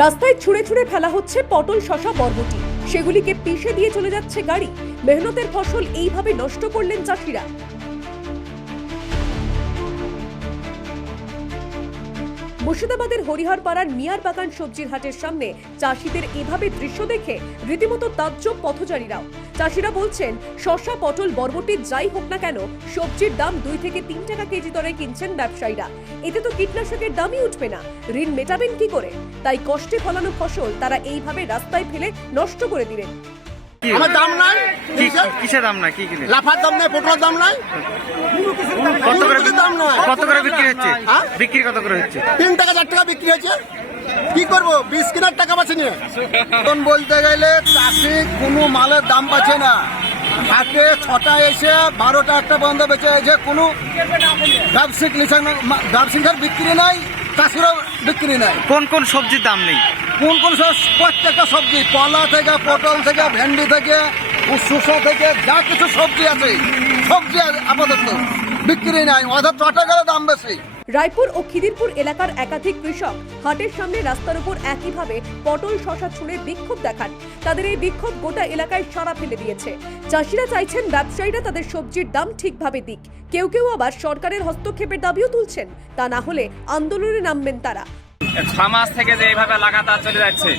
রাস্তায় ছুঁড়ে ছুঁড়ে ফেলা হচ্ছে পটল শশা বরবটি। সেগুলিকে পিষে দিয়ে চলে যাচ্ছে গাড়ি। মেহনতের ফসল এইভাবে নষ্ট করলেন চাষিরা। মুর্শিদাবাদের হরিহর পাড়ার মিয়ার বাগান সবজির হাটের সামনে চাষিদের এভাবে দৃশ্য দেখে রীতিমতো তাজ্জব পথচারীরাও। চাষিরা বলছেন শশা পটল বরবটি যাই হোক না কেন সবজির দাম দুই থেকে তিন টাকা কেজি দরে কিনছেন ব্যবসায়ীরা। এতে তো কীটনাশকের দামই উঠবে না। ঋণ মেটাবেন কি করে? তাই কষ্টে ফলানো ফসল তারা এইভাবে রাস্তায় ফেলে নষ্ট করে দিলেন। আমার দাম নাই? কিসের? দাম না কি কিনে? লাফার দাম নাই পটলের দাম নাই? কত করে দাম নাই। কত করে বিক্রি হচ্ছে? হ্যাঁ? বিক্রি কত করে হচ্ছে? তিন টাকা চার টাকা বিক্রি হয়েছে কি করব? বিষ কেনার টাকা পাচ্ছে নিয়ে এখন বলতে গেলে চাষি কোনো মালের দাম পাচ্ছে না। হাটে ছটা এসে বারোটা একটা বন্ধ বেঁচে এসে কোনো ব্যবসায়িক লিসান ব্যবসায়িক বিক্রি নাই চাষিরও বিক্রি নাই। কোন কোন সবজির দাম নেই? কোন কোন সব প্রত্যেকটা সবজি কলা থেকে পটল থেকে ভেন্ডি থেকে শসা থেকে যা কিছু সবজি আছে সবজি আপাতত বিক্রি নাই। অর্থাৎ ছটা গেলে দাম বেশি। রায়পুর ও খিদিরপুর এলাকার একাধিক কৃষক হাটের সামনে রাস্তার উপর একইভাবে পটল শশা ছুঁড়ে বিক্ষোভ দেখান। তাদের এই বিক্ষোভ গোটা এলাকায় সাড়া ফেলে দিয়েছে। চাষিরা চাইছেন ব্যবসায়ীরা তাদের সবজির দাম ঠিকভাবে দিক। কেউ কেউ আবার সরকারের হস্তক্ষেপের দাবিও তুলছেন। তা না হলে আন্দোলনে নামবেন তারা। ছ থেকে যে এইভাবে লাগাতার চলে যাচ্ছে,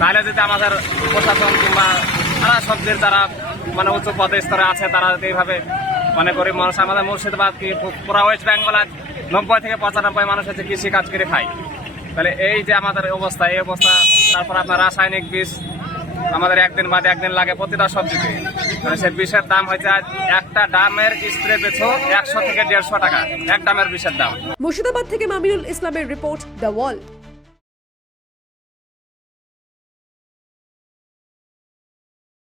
তাহলে যদি আমাদের প্রশাসন কিংবা যারা সবজির যারা মানে উচ্চ পদে স্তরে আছে, তারা যদি এইভাবে মানে গরিব মানুষ আমাদের মুর্শিদাবাদ কি পুরা ওয়েস্ট বেঙ্গল নব্বই থেকে পঁচানব্বই মানুষ হচ্ছে কৃষি কাজ করে খায়। তাহলে এই যে আমাদের অবস্থা, এই অবস্থা, তারপর আপনার রাসায়নিক বিষ আমাদের একদিন বাদে একদিন লাগে প্রতিটা সবজিতে। মানে সে বিষের দাম হয়েছে একটা ডামের স্প্রে পেছো একশো থেকে দেড়শো টাকা, এক ডামের বিষের দাম। মুর্শিদাবাদ থেকে মামিনুল ইসলামের রিপোর্ট দ্য ওয়াল।